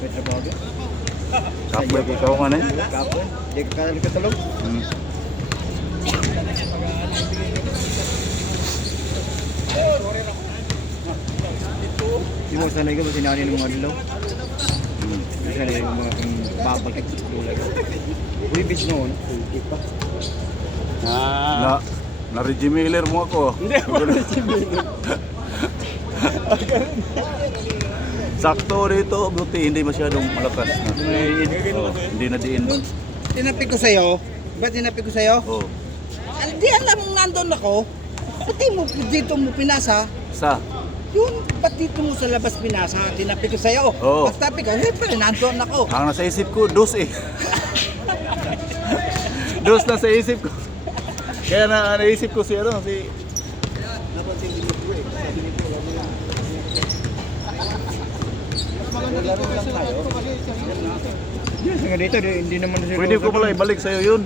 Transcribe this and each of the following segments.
may trabaho doon. Kapoy ikaw ka na eh. Kapoy, di ka katulog. Di mo sanay ka ba sinani ng mga dilaw? Sanay yung mga babagit sa tulad. Uy, bis noon. Uy, pa. Na Reggie Miller mo ako. Hindi ako Reggie Miller. Sakto dito, buti hindi masyadong malakas na. Hindi na diin ba? Tinapik ko sa'yo. Ba't tinapik ko sa'yo? Oo. Di alam mong nandun ako. Pati mo dito mo pinasa. Sa? Yun, ba't dito mo sa labas pinasa? Tinapik ko sa'yo. Oo. Pag tapik ko, siyempre nandun ako. Ang nasa isip ko, dos eh. Dos na sa isip ko. Kaya naisip ko si ano, si... Dito, hindi naman sila. Pwede ko pala ibalik sa'yo yun.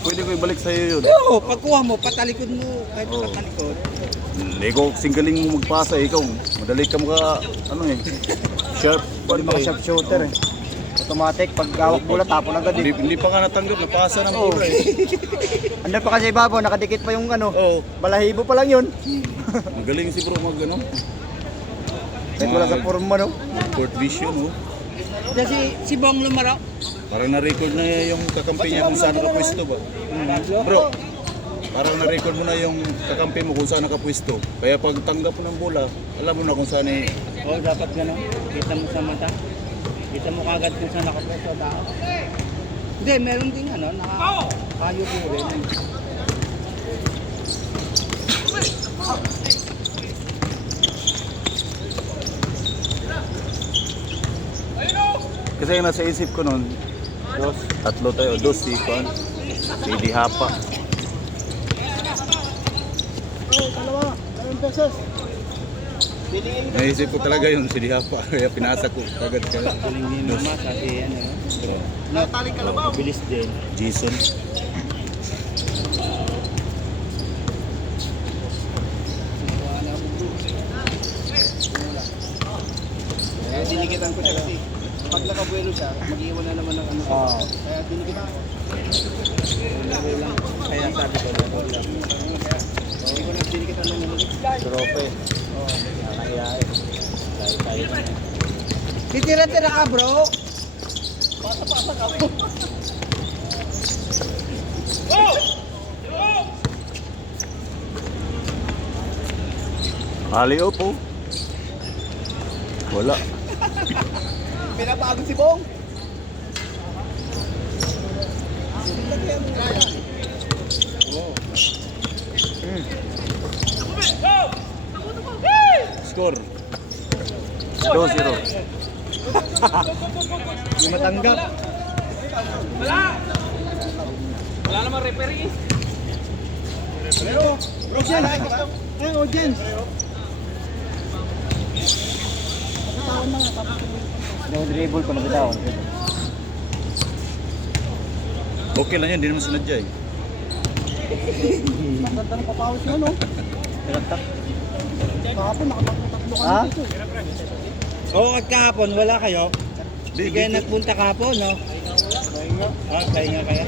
Pwede ko ibalik sa'yo yun. Oo, pagkuha mo, patalikod mo. Kahit Oo. patalikod. Ikaw, singgaling mo magpasa, ikaw. Madali ka maka, ano eh. Sharp. Hindi mga sharp shooter eh. Automatic, pag hawak bola, tapon agad eh. Hindi pa nga natanggap, napasa ng bola eh. Andun pa kasi ibabaw, nakadikit pa yung ano. Oo. Balahibo pa lang yun. Magaling si bro mag ano. Kahit wala sa forma no. Court vision oh. Kasi si Bong lumaro. Parang na-record na yung kakampi niya kung saan nakapwesto ba? Bro, parang na-record mo na yung kakampi mo kung saan nakapwesto. Kaya pag tanggap mo ng bola, alam mo na kung saan eh. Oo, dapat gano'n. Kita mo sa mata. Kita mo kagad kung saan nakapreso tao. Hindi, meron din ano, nakayo po rin. Kasi yung nasa isip ko nun, tatlo tayo, dos si Juan, si Dihapa. Naisip ko talaga yun si Dihapa, kaya pinasa ko agad ka. Galing din naman kasi ano. Natali ka labaw. Bilis din. Jason. Kaya dinikitan ko siya kasi pag nakabuelo siya, mag-iwan na naman ng ano. Kaya dinikitan ko. Kaya sabi ko, level lang. Hindi ko na dinikitan ng namulit. Trope. Nakakaya eh. Tayo. Titira-tira ka bro. Pasa-pasa ka bro. Alley-oop oh. Wala. Pinapagod si Bong. Score. 2-0. Hindi matanggap. Wala namang referee. Pero, audience. Ang audience. No-dribble pa nagdaon. Okay lang yan, hindi naman sinadya eh. Maganda ng papawis yun, no? Pinagtak. Kahapon, nakatakbo ka Ha? dito. Oo, at kahapon wala kayo. Di, Hindi kayo dito. nagpunta kahapon, no? Kaya nga kaya.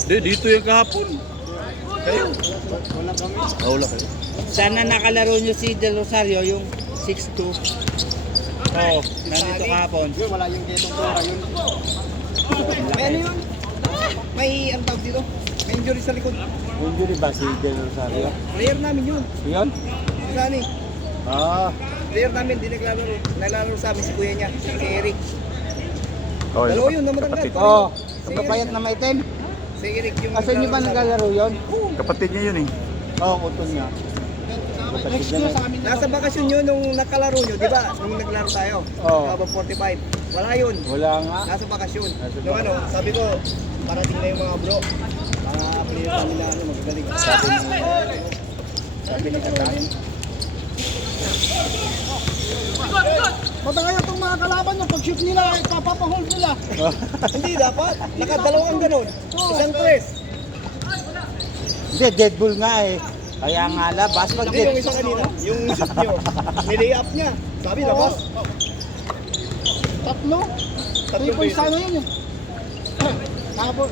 Di, dito yung kahapon. Kayo. Wala kami. Wala kayo. Sana nakalaro nyo si Del Rosario, yung 6'2". Oo, nandito kahapon. Yun, wala yung getong tura yun. May ano yun? May ang tawag dito? May injury sa likod. Injury ba si Del Rosario? Player namin yun. Yun? Si Sunny. Ah, Player namin, di naglalaro. Naglalaro sa amin si kuya niya, si Eric. Oh, Dalawa yun, namatanggal. kapatid. oo. Kapapayat na maitim. Si Eric yung Asa nyo ba naglalaro yun? Kapatid niya yun eh. Oo, utol niya. Next year sa amin. Nasa bakasyon yun nung nakalaro nyo, di ba? Nung naglaro tayo. Oo. Habang 45. Wala yun. Wala nga. Nasa bakasyon. Nasa Nung ano, sabi ko, parating na yung mga bro. Mga player namin na ano, magagaling. Sabi ni Katan. Pata kaya itong mga kalaban nyo, pag-shoot nila, papapahold nila. Hindi dapat. Nakadalawang ganun. Isang press. Hindi, dead bull nga eh. Kaya nga labas pag Hindi yung dead. isa kanina. Yung shoot nyo. Nilay up niya. Sabi labas. Tatlo. 3 points sana yun eh. Nakabot.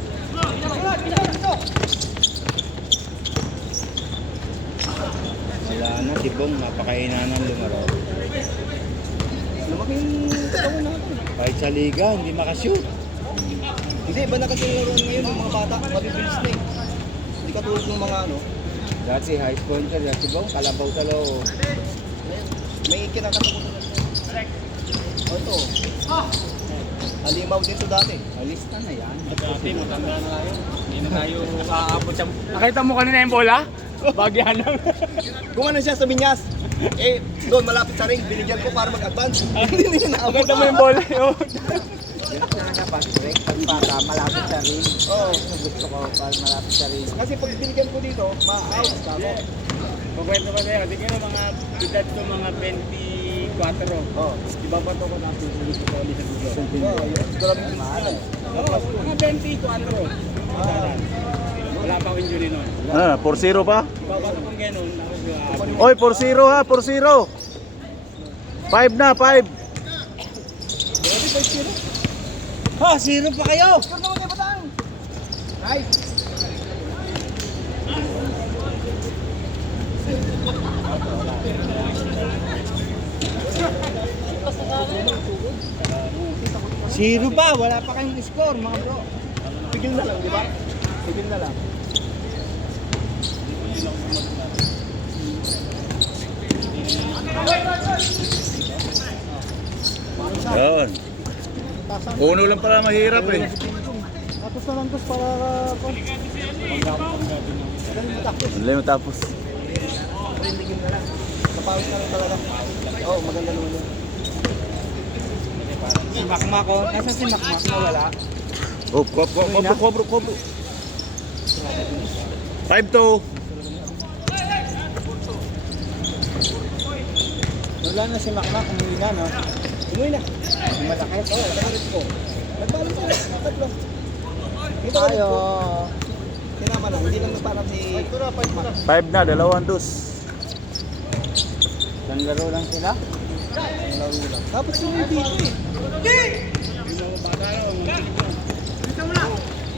Wala na, si Bong, napakaina ng lumaro. Lumaking katawan natin. Kahit sa liga, hindi makashoot. Hindi, iba na kasi laruan ngayon ng mga bata. Mabibilis na eh. Hindi katulad ng mga ano. Dati high sponsor, si Bong, kalabaw talo. May kinakatakutan na siya. O ito. Halimaw din to dati. Alis na yan. Dati, matanda na tayo. Hindi na tayo aabot sa... Nakita mo kanina yung bola? Bagyan lang. Gumana siya sa Minyas. Eh, doon malapit sa ring. Binigyan ko para mag-advance. Hindi niya naabot. Nakita mo yung bola yun. Yan talaga, Patrick. Pag bata, malapit sa ring. Oo. Gusto ko, pag malapit sa ring. Kasi pag binigyan ko dito, ma-out. Kako. Kukwento ko sa'yo, di kayo mga edad ko mga 24. Oo. Iba pa to ko na gusto ko ulit sa gusto. Oo, yun. Grabe yung mahal. Mga 24. Wala pa akong injury nun. 4-0 pa? Iba pa kung gano'n. Oy, 4-0 ha, 4-0. 5 na, 5. Ha, zero pa kayo! Sure naman kayo batang. Nice. Zero pa, wala pa kayong score, mga bro. Tigil na lang, di ba? Tigil na lang. Yun. Uno lang pala mahirap eh. Tapos na lang dos para Hindi mo tapos. tigil na lang. Napawis na lang talaga. Oo, maganda naman yun. Si Makmak ko, nasa si Makmak na wala? Oh, kobro. 5-2. Wala na si Makmak, umuwi na, no? Umuwi na. Malaki. Oo, nakarit ko. Nagbalo siya. Tatlo. Ito ko Ayo. Tinama lang. Hindi lang parang si... 5 na, 2-2. Isang laro lang sila. Laro lang. Tapos yung dito eh.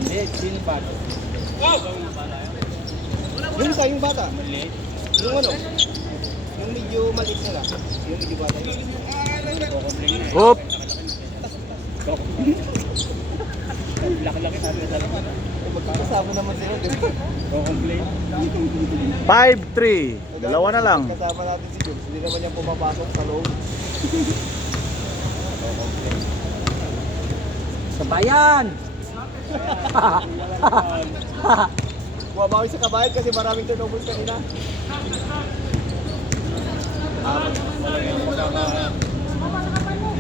Hindi, sino pa? Yung isa, yung bata. Yung ano? Yung medyo maliit nila. Yung medyo bata. Oop. Laki-laki sabi na talaga. Magkakasama naman sila. Complain. 5-3. Dalawa na lang. Kasama natin si Jules. Hindi naman niya pumapasok sa loob. Sabayan! Bumabawi sa kabayan kasi maraming turnovers kanina.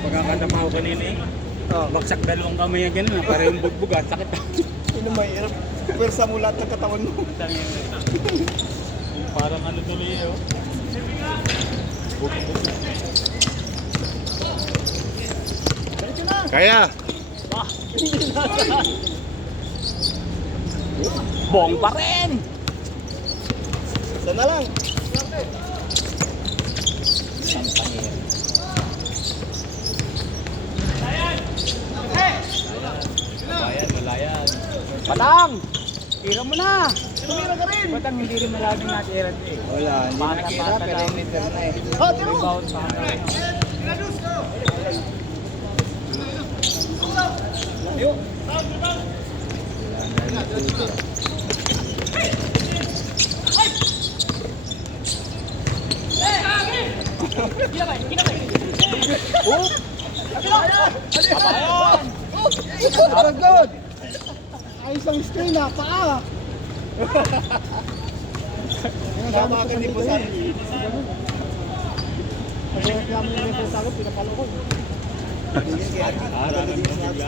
Pagkakatama ko kanina eh. Oh. Baksak dalawang kamay yung gano'n. Parang bugbog at sakit. Sino mahirap? Pwersa mo lahat ng katawan mo. Parang ano tuloy eh. Oh. Kaya. Bong pa rin! Isa na lang. Patang! Tira mo na! Tumira ka rin. Patang hindi rin malaging natiran eh. Wala, hindi na nakira, perimeter na eh. Oh, tira mo. Rebound pa na. Oh, good. Ayos ang screen na, paa. Tama ka ni Pusan. Nagreklamo yung may pusa ko, pinapalo ko.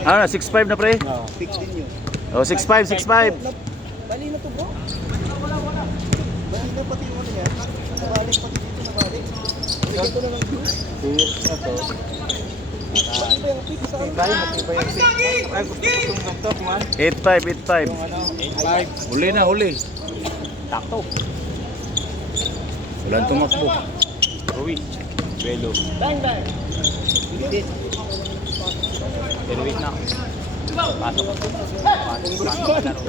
Ano, 6-5 na pre? Fix din yun. Oh, 6-5, 6-5. Bali na to bro. Bali na pati yung ano yan. Nabalik pati dito nabalik. Bigyan ko na lang yun. Na to. Bakit ba yung fix sa ano? Kaya matibay yung pick. Ay, gusto ko itong ganito, man. 8-5, 8-5. Yung ano, 8-5. Huli na, huli. Takto. Walang tumakbo. Ruiz. Belo. Bang bang. Hindi. Pinuwit na ako. Pasok. Pasok na laro.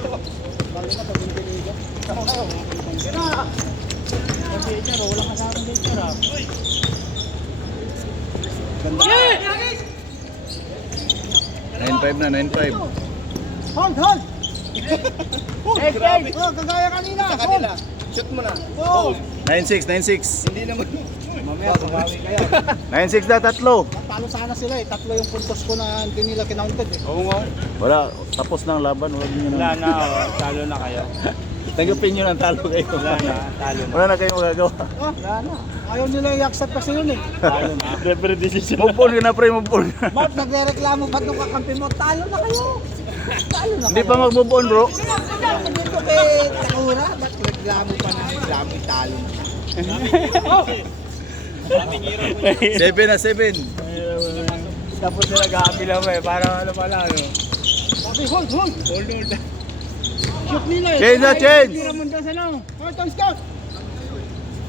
Wala ka sa akin dito, ah. 9-5 na, 9-5. Hold, hold! Grabe. Oh, kagaya kanina. Sa kanila. Shoot mo na. Oh. 9-6, 9-6. Hindi naman. Mamaya, kumawi kayo. 9-6 na, tatlo. Talo sana sila eh. Tatlo yung puntos ko na hindi nila kinounted eh. Oo nga. Wala, tapos na ang laban. Wala na, talo na kayo. Tanggapin nyo ng talo kayo. Wala na, talo na. Wala na kayong magagawa. Oh, wala na. Ayaw nila i-accept kasi yun eh. Talo na. Referee decision. Move on ka na, pre, move on. Mark, nagre-reklamo ba't nung kakampi mo? Talo na kayo. Talo na Hindi pa mag-move on, bro. Dito kay Takura, ba't reklamo pa na? Reklamo talo na. 7 na, 7. Tapos nila gabi lang eh, parang ano pala, ano. Sabi, hold, hold. Hold. Shoot nila eh. Change na, change. Tira mo doon sa ano. Right on scout.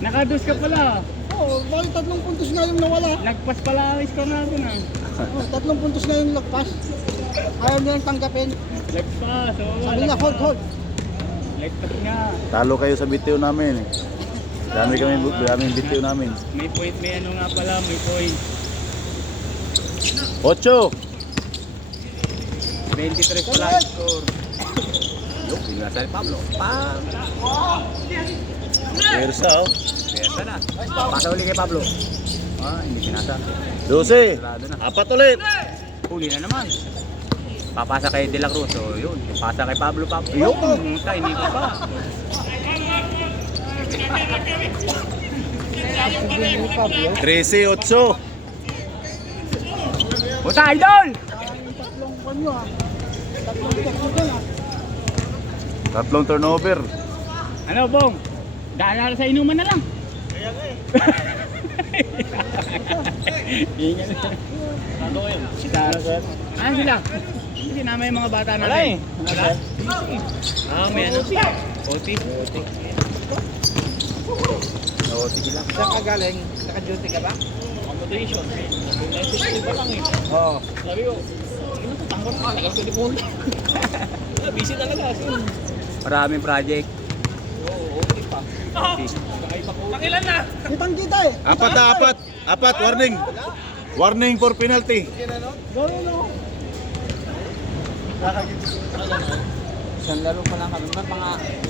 Nakados ka pala. Oh, bakit 3 puntos nga yung nawala? Nagpas pala ang score natin ah. Oh, 3 puntos na yung lagpas. Ayaw nilang tanggapin. Nagpas, oo. Sabi niya, hold, hold. Nagpas nga. Talo kayo sa bitiw namin. Daming bitiw namin. May point, may ano nga pala, may point. 8. 23 pala ang score. Yung, binasa ni Pablo. Pam! Persa, oh. Pesa na. Pasa uli kay Pablo. Ah, hindi pinasa. 12. Sarado na. 4 ulit. Huli na naman. Papasa kay De La Cruz. So, yun. Pasa kay Pablo. Yun. Muta, hindi ko pa. 13-8. Muta, idol! Tatlong kanyo ah. Tatlong technical ah. Tatlong turnover. Ano, Bong? Daan sa inuman na lang. Kaya nga eh. Ingat. Ano ko yun? Ano sila? Hindi naman yung mga bata natin. Wala eh. Wala? Ah, may ano? OT. OT lang. Saan ka galing? Naka-duty ka ba? Competition. Competition pa lang eh. Oo. Sabi ko, ano to, tanggol ka, nag-telefon. Busy talaga. Maraming project. Oo, okay pa. Pakilan na! Kitang kita eh. 4 na, 4. Warning. Warning for penalty. Gawin ako. Isang laro pa lang kami.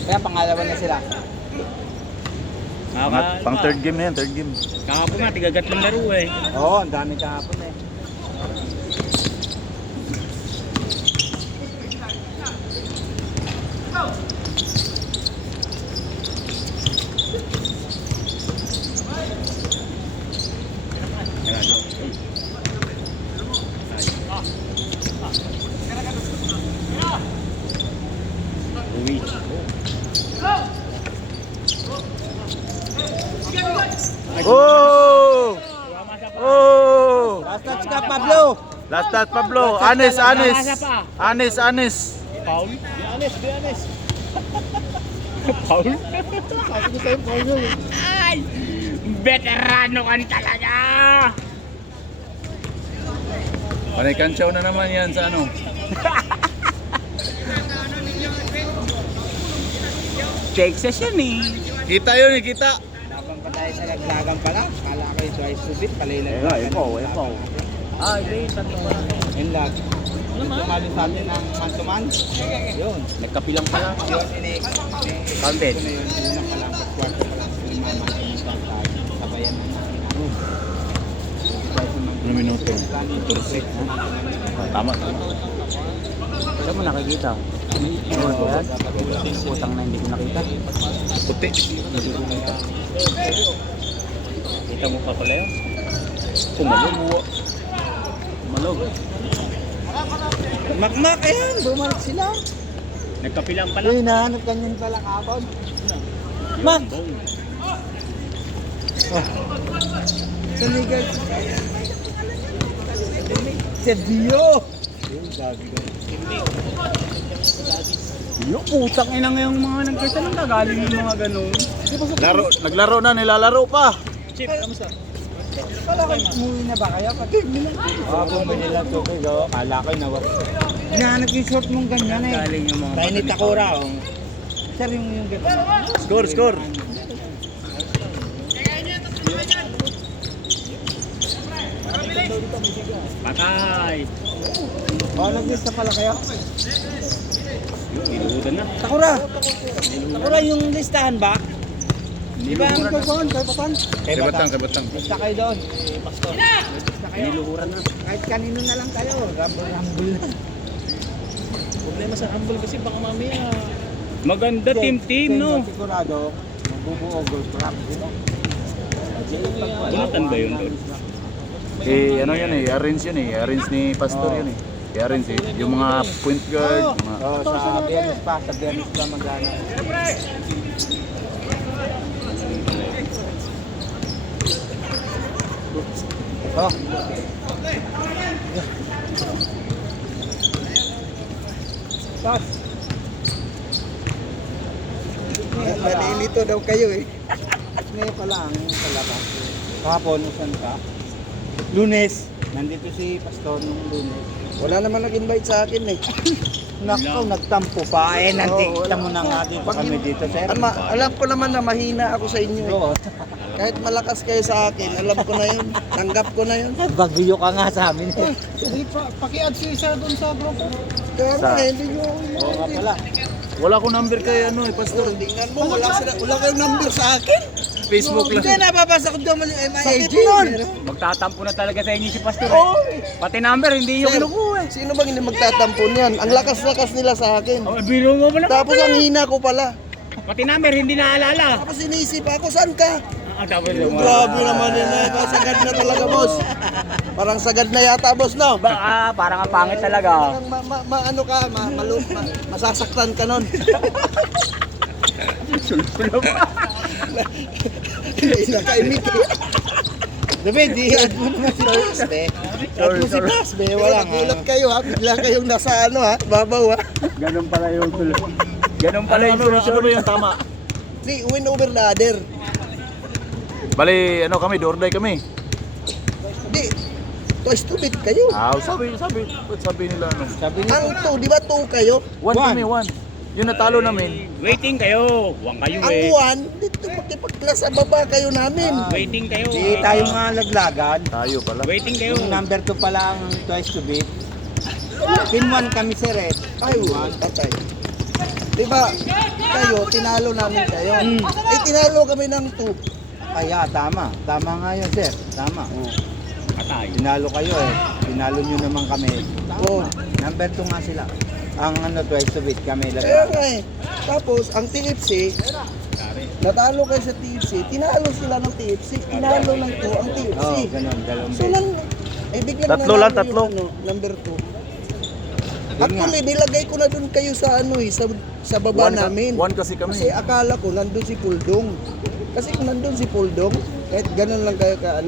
Kaya pangalawa na sila. Pang third game na yan, third game. Kahapon nga, tigagat ng laro eh. Oo, ang dami kahapon eh. Uwi. Oh! Oh! Last touch ka, Pablo. Last touch, Pablo. Anis. Paul? Be honest. Paul? Sabi ko sa'yo, Pablo eh. Ay! Veterano ka talaga! Panay kantsaw na naman yan sa ano. Texas yan eh. Kita yun eh, kita. Laban pa tayo sa naglagan pala. Kala ko yung twice to beat. Pala yung Ikaw. Ah, hindi. Tatlo pa lang. Yung lag. Yung tumalo sa atin ng man-to-man. Yun. Nagkapilang pala. Yun, Counted. Ito na yun. Unang pa lang. Kwarto pa lang. Yung mga man-to-man tayo. Sabayan na natin. Ano minuto? Tama. Saan mo nakikita? Oo, yan. Putang na hindi ko nakita. Puti. Kita mo pa pala yun? Kumalog. Makmak, ayan. Bumalik sila. Nagkapilang pala. Ay, nahanap ganyan pala kapon. Mak! Sanigal. Sergio! Yung putang ina ngayong mga nagkita nang gagaling yung mga ganun. Naglaro na, nilalaro pa. Chip, kamusta? Kala ko umuwi na ba kayo? Pati bumili lang tubig, oh. Kala ko nawak. hinahanap yung short mong ganyan eh. Galing yung mga... Tayo ni Takura, oh. Sir, yung ganyan. Score. Patay! Nag-lista pala kayo? Niluhudan na. Takura! Takura, yung listahan ba? Di ba ang doon? Kay Patan? Kay Batang. Lista kayo doon. Pastor. Lista kayo. Niluhuran na. Kahit kanino na lang kayo. Rumble na. Problema sa humble kasi baka mamaya... Maganda team, no? Sigurado, magbubuo goal trap. Bunatan ba yun doon? Ano yun arrange yun arrange ni Pastor yun I-arrange yung mga point guard, mga... Sa Biyernes pa magana. Oh. Pas. Nalilito daw kayo eh. Ngayon pa lang palabas. Kahapon, usan ka? Lunes. Nandito si Pastor nung Lunes. Wala naman nag-invite sa akin eh. Nakaw, nagtampo pa. Nantikita mo na nga dito kami dito, sir. Alam ko naman na mahina ako sa inyo eh. Oo. Kahit malakas kayo sa akin, alam ko na yun. Tanggap ko na yun. Bagyo ka nga sa amin eh. Paki-add si isa doon sa grupo. Kaya nga, hindi nyo ako yung Oo nga pala. Wala ko number kay Pastor. tingnan mo, wala kayong number sa akin. Facebook lang. Hindi, nababasa ko doon mali MIAG. nun. Magtatampo na talaga sa inyo si Pastor. Pati number, hindi yung Sir, kinukuha. sino bang hindi magtatampo niyan? Ang lakas-lakas nila sa akin. Biro mo pala. Tapos ang hina ko pala. Pati number, hindi naalala. Tapos inisip ako, saan ka? Tapos Grabe naman yun eh. Sagad na talaga, boss. Parang sagad na yata, boss, no? Parang ang pangit talaga. Parang ano ka, masasaktan ka nun. Nakaimik eh. David, di-add mo naman si Pasbe. Add mo si Pasbe, wala nga. Nagulat kayo ha, bigla kayong nasa ano ha, babaw ha. Ganun pala yung tulo. Ganun pala yung tulo. Ano ba yung tama? Di, win over ladder. Bali, kami, Dorday kami. Di, twice to beat kayo. Sabi nila Ang 2, di ba 2 kayo? One kami. Yung natalo namin. Waiting kayo. Huwag kayo Ang 1, dito makipag-plus sa baba kayo namin. Waiting kayo. Di tayo nga laglagan. Tayo pala. Waiting kayo. Yung number 2 pala ang twice to beat. Pin 1 kami sir eh. Ay, patay. Di ba, kayo, tinalo namin kayo. Eh, tinalo kami ng 2. Kaya tama. Tama nga yun sir. Tama. Patay. Tinalo kayo eh. Tinalo nyo naman kami. Oh. Number 2 nga sila. Ang twice to beat kami Kaya laglagan. nga eh. Tapos, ang TFC, natalo kayo sa TFC, tinalo sila ng TFC, tinalo ng 2 ang TFC. Oo, ganun. Dalawang So, beat. bigyan Tatlo na lang, namin tatlo. yung number 2. Actually, nilagay ko na doon kayo sa sa baba namin. One kasi kami. Kasi akala ko nandun si Puldong. Kasi kung nandun si Puldong, kahit ganun lang kayo ka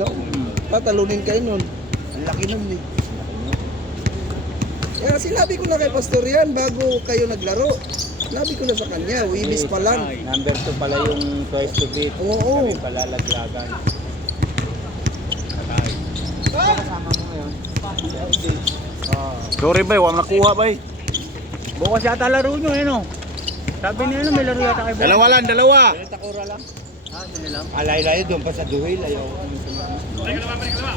tatalunin kayo nun. Ang laki nun eh. Kaya sinabi ko na kay Pastor yan bago kayo naglaro. Sinabi ko na sa kanya, Wibis pa lang. Number 2 pala yung twice to beat. Oo. Kami pala laglagan. Kasama mo ngayon? Sorry bay, wala nakuha bay. Bukas yata laro nyo eh no? Sabi niya may laro yata kayo. Dalawa. Takura lang. Alay-layo doon pa sa Duhil. Ayaw ko kami sumama.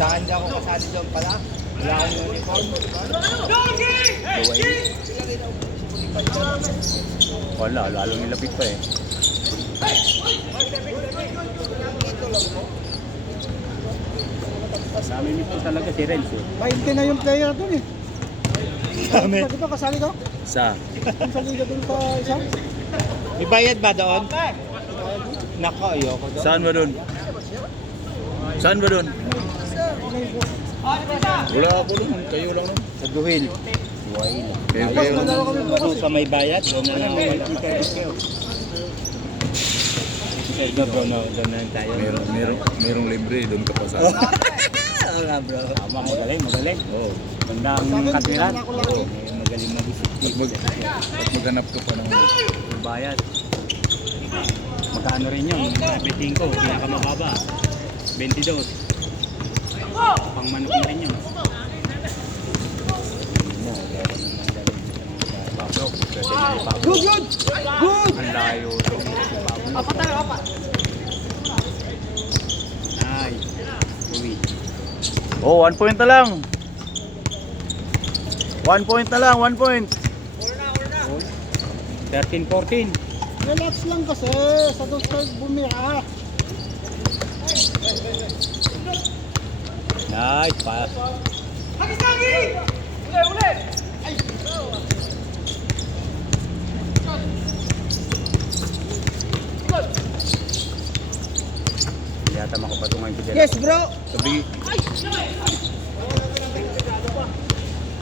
Saan daw ako kasali doon pala? Wala akong uniform. Wala, lalo nilapit pa eh. Namimit ko talaga si Renzo. Mainte na yung player doon eh. Dami. Bakit ba kasali ka? Sa. Kung sa liga doon pa isa? May bayad ba doon? Nako, ayoko doon. Saan ba doon? Wala ako doon. Kayo lang doon. Sa Duhil. Kayo lang. Doon pa may bayad. Doon na lang wala. Bro, no, doon na lang tayo. Merong libre doon ka pa sa. Oo nga bro. Tama, magaling. Oo. Gandang katwiran. Oo. Magaling mag-isip. At maghanap ka pa ng Bayad. Magkano rin yun? Biting ko, pinakamababa. 22. Pang manok na rin yun. Pablo, pwede na ni Pablo. Good! Good! Ang layo. Apat tayo, apat. Ay, uwi. Oh, 1 point na lang. 1 point na lang, 1 point. 13-14. Relax lang kasi, sa dos tayo bumira. Nice pass. Hindi yata makapatungan ko dyan. Yes, bro! Sabi.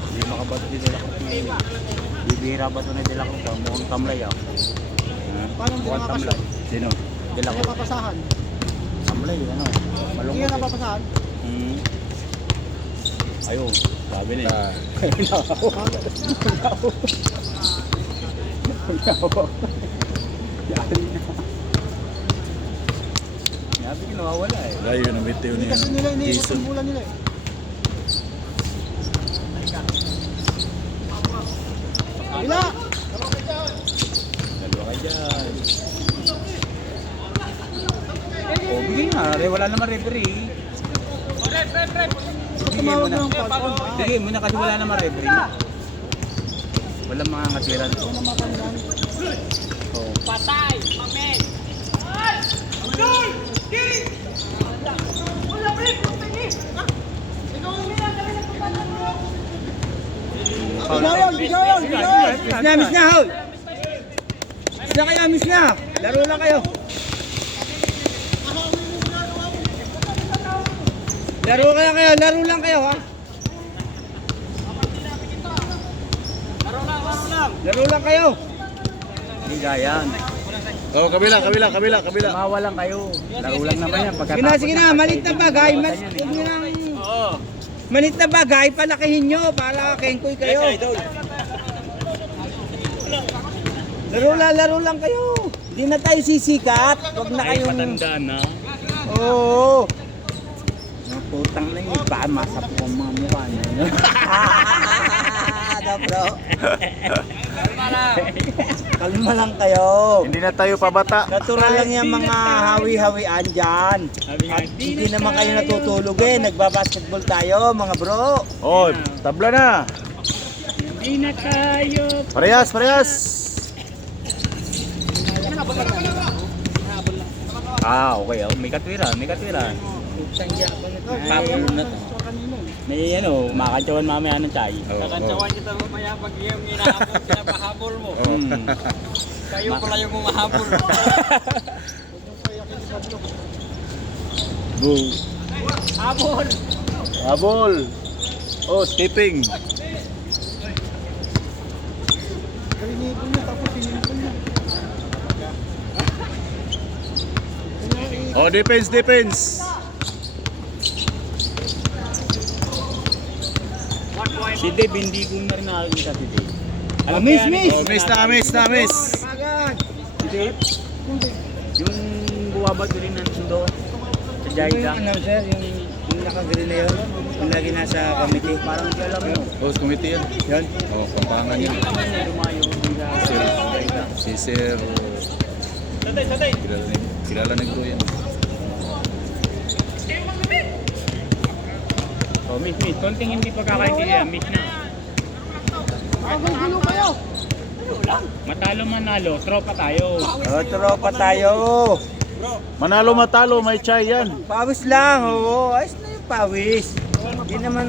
Hindi makabato din nila ko. Bibihira ba ito na dila ko? Mukhang tamlay ah. Paano hindi Mukhang nakakasya? tamlay. Sino? Dila ko. Hindi napapasahan. Tamlay, ano? Hindi Malungkot. ka napapasahan. Ayun, sabi na eh. Sabi ko nawawala eh. Layo ng bitiw Hindi niya. kasi nila iniisip Jason. yung bulan nila eh. Bila! Dalawa ka dyan. Oh, bigay nga. Wala naman referee. Bigay mo Tumawag na. ng pag-on. Bigay mo na kasi wala naman referee. Walang mga ngatiran. Oh. Bigayon! Bigayon! Bigayon! Miss na, hol! Miss na kayo, miss na! Laro lang kayo! Laro lang kayo ha! Laro lang kayo! Hindi gayan. Oh, kabila. Tumawa lang kayo. Laro lang naman yan. Sige na, malit na bagay. Malit na bagay, palakihin nyo para kengkoy kayo. Laro lang kayo. Hindi na tayo sisikat. Huwag na Ay, kayong... patanda na. Oo. Mga putang lang yung pamasap ko ang mga mukha niya. Ano bro? Kalma lang kayo. Hindi na tayo pabata. Natural lang yung mga hawi-hawian dyan. At hindi naman kayo natutulog eh. Nagbabasketball tayo mga bro. Oh, tabla na. Hindi na tayo. Parehas. Okay. Oh. May katwiran. Papalo na to. May makakantsawan mamaya ng chay. Kakantsawan kita mamaya pag yung pinapahabol mo. Kayo pala yung mahabol. Go. Habol! Habol. Oh, skipping. Oh, defense. Si Dave, hindi ko na rin nakakita si Dave. Miss! Oh, miss na. Si Dave, yung buwabag rin ng sundo sa Jaida. Ano sir, yung naka-green na yun, yung lagi nasa committee. Parang di alam mo. Host committee yan. Yan. Oh, pampangan niya. Lumayo din sa Jaida. Si Sir. Kilala ni Bro yan. Oh, miss. Konting hindi pagkakaintindihan. Miss na. Gulo kayo. Matalo manalo, tropa tayo. Tropa tayo. Manalo matalo, may chay yan. Pawis lang, oo. Ayos na yung pawis. Hindi naman...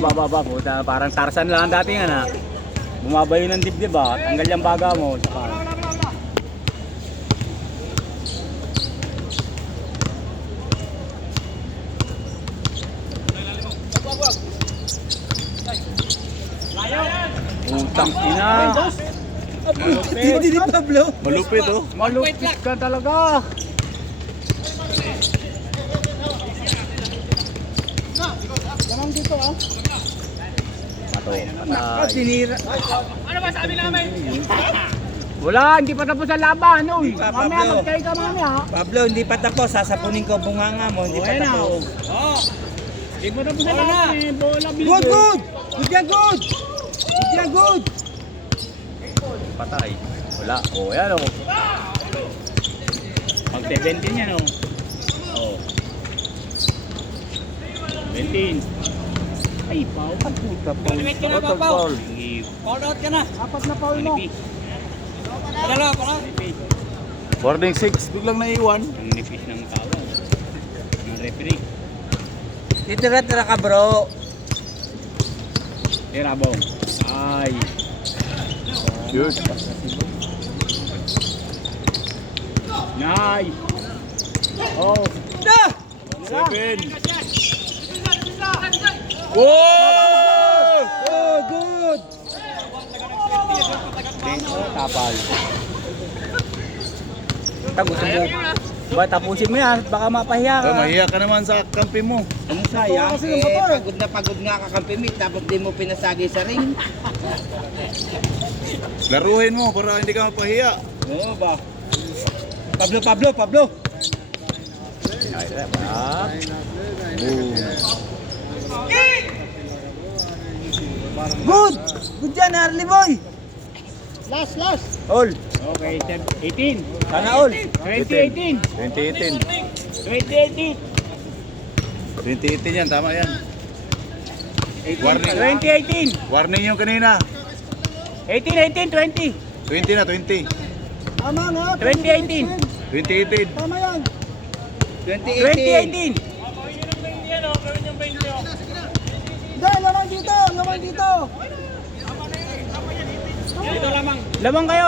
Baba. Puta, parang Tarzan lang dati nga na. Bumabayo ng dibdib ah. Tanggal yung baga mo. Saka. Utang ina. Hindi ni Pablo. Malupit oh. Malupit ka talaga. Lamang dito ah. Pato. Tinira. Wala, hindi pa tapos ang laban. Uy, pa, mamaya Pablo. magkay ka mamaya. Pablo, hindi pa tapos. Sasapunin ko bunganga mo. Hindi pa tapos. Hindi pa tapos ang laban. Bola, Good, good! Good yan, good! Good yan, good! Patay. Wala. O, yan o. Pag 17 yan o. O. 17. Ay, pao. Puta po. Total foul. Call out ka na. Apat na foul mo. Dalawa, para. Warning 6, biglang naiwan. Ang nipis ng tawa. Ng referee. Titira-tira ka, bro. Tirabong. Ay. Good. Nice. Oh. Da! 7. Oh, good! Tapal. Gusto mo. Ba, tapusin mo yan. Baka mapahiya ka. Mahiya ka naman sa kampi mo. Anong sayang? Pagod na pagod nga kakampimit. Tapos di mo pinasagi sa ring. Laruhin mo para hindi ka mapahiya. Oo ba? Pablo, Pablo, Pablo! Good! Good yan, Harley boy! Last, last! All. Okay, 18. Sana all! 2018. 2018. 2018. 2018 yan, tama yan. Warning. 2018. Warning yung kanina. 18, 20. 20 na, 20. Tama nga! 2018. 2018. Tama yan! 2018! 2018. Hindi, lamang dito! Lamang dito! Lamang kayo.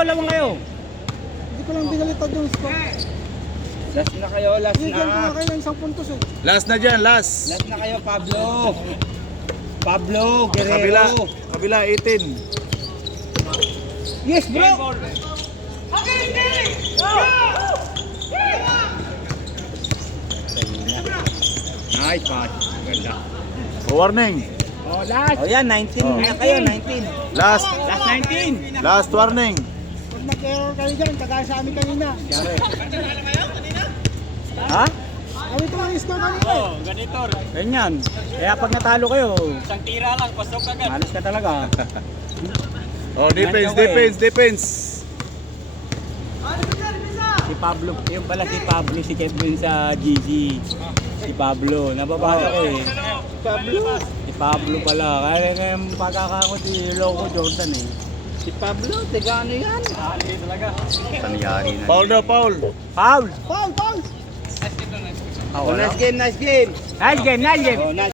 Hindi ko lang binalitad yung score. Last na kayo, last Bigyan ko na na. kayo ng isang puntos eh. Last na dyan, last. Last na kayo, Pablo. Pablo, Kabila, Guerrero. kabila 18. Yes, bro! Nice pass. Ganda. Warning. Oh, last. O yan, 19 Oh. na kayo, 19. Last. Last 19. Last warning. Pag nag-error kayo dyan, kagaya sa amin kanina. Ha? Kami ito ang score kanina eh. Ganitor. Ganyan. Kaya pag natalo kayo, isang tira lang, pasok agad. Malas ka talaga. Oh, defense, Ganito ka eh. defense, defense. Si Pablo, yung pala si Pablo, si Kevin sa GG. Si Pablo, nababasa ko eh. Pablo. Si Pablo pala, kaya nga yung pagkakako si Loco Jordan eh. Si Pablo, tiga ano yan? Pangyari na. Foul daw, foul. Foul! Foul, foul! Oh, nice game, nice game. Nice game, nice game. Oh, nice.